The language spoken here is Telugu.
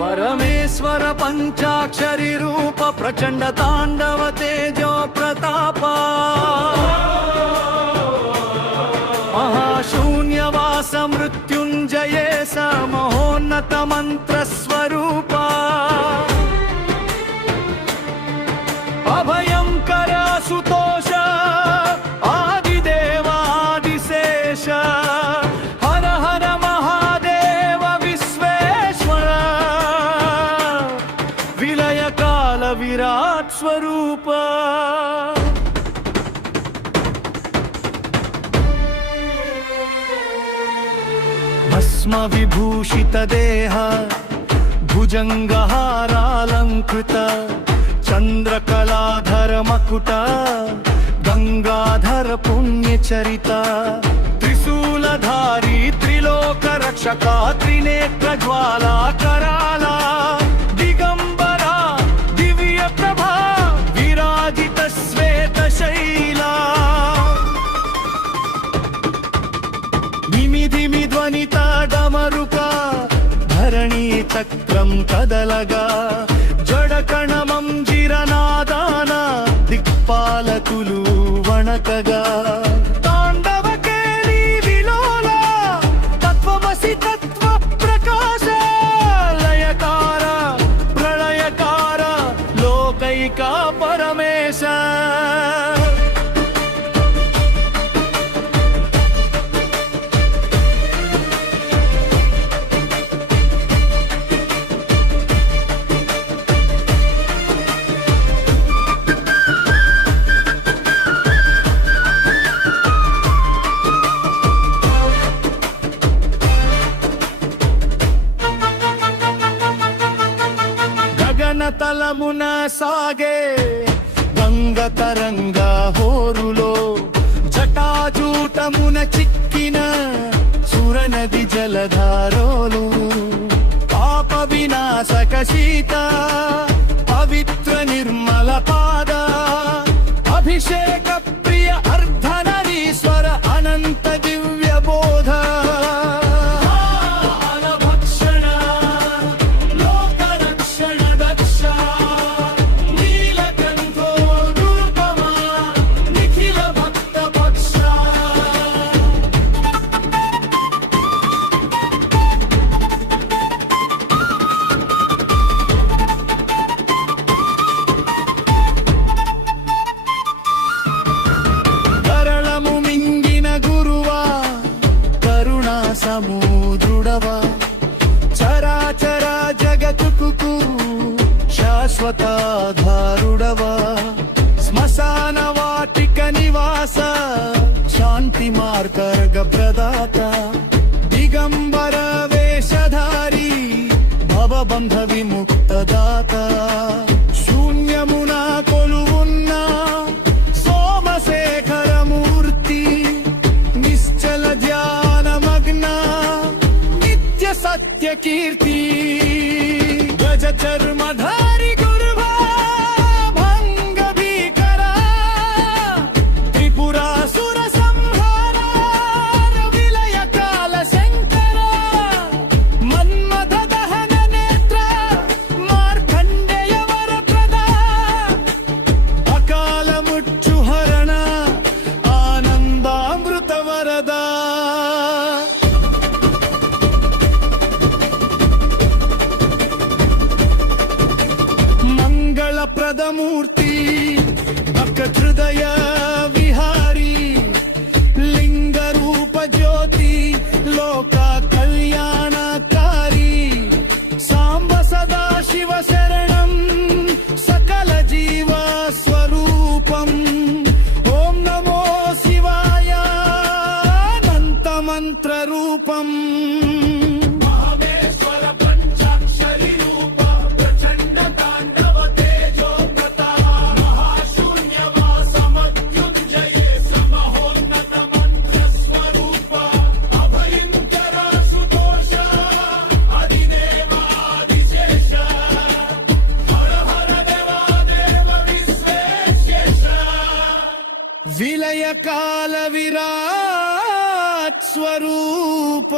परमेश्वर पंचाक्षरी रूप प्रचंड तांडव तेजो प्रताप महाशून्यवास मृत्युंजये स महोन्नत मंत्र स्वरूप अभयंकर सुतोष आदिदेवादिशेष हर हर महादेव विश्वेश्वर विलय काल विराट स्वरूप भस्म विभूषित देह भुजंगहारालंकृत चंद्रकलाधर मकुट गंगाधर पुण्यचरिता त्रिशूलधारी त्रिलोक रक्षका त्रिनेत्र ज्वाला कराला दिगंबरा दिव्य प्रभा विराजित श्वेत शैला निमिधिमि ध्वनित डमरुका धरणी चक्रं कदलगा जडकण मंजिरनादान दिक्पालकुलु वणकगा तांडव केली विलोला तत्वमसि तत्व प्रकाश लयकार प्रलयकार लोकैका परमेश తలమున సాగే గంగ తరంగ హోరులో జటాజూటమున చిక్కిన సురనది జలధారోలు పాప వినాశక సీత పవిత్ర నిర్మల పాద అభిషేక ప్రియ అర్ధనరీశ్వర అనంత దివ్య బోధ సముద్రుడవా చరాచర జగతుకు శాశ్వతాధారుడవా శ్మశాన వాటిక నివాస శాంతి మార్గర్గ ప్రదాత దిగంబర వేషధారి భవబంధ విముక్తదాత శూన్యమున కొలువున్న సోమశేఖర మూర్తి నిశ్చల నిత్య సత్య కీర్తి గజ చర్మధారి గురుభా భంగ భీకర త్రిపురాసుర సంహార విలయ కాల శంకర మన్మథ దహన నేత్ర మార్కండేయ వర ప్రద అకాల ముచ్చు హరణ ఆనందామృత వరద ప్రదమూర్తి భక్త హృదయ విహారీ లింగ రూప జ్యోతి లోక కళ్యాణకారి సాంబ సదా శివ శరణం సకల జీవ స్వరూపం ఓం నమో శివాయ అనంత మంత్ర రూపం విలయ కాల విరాట్ స్వరూప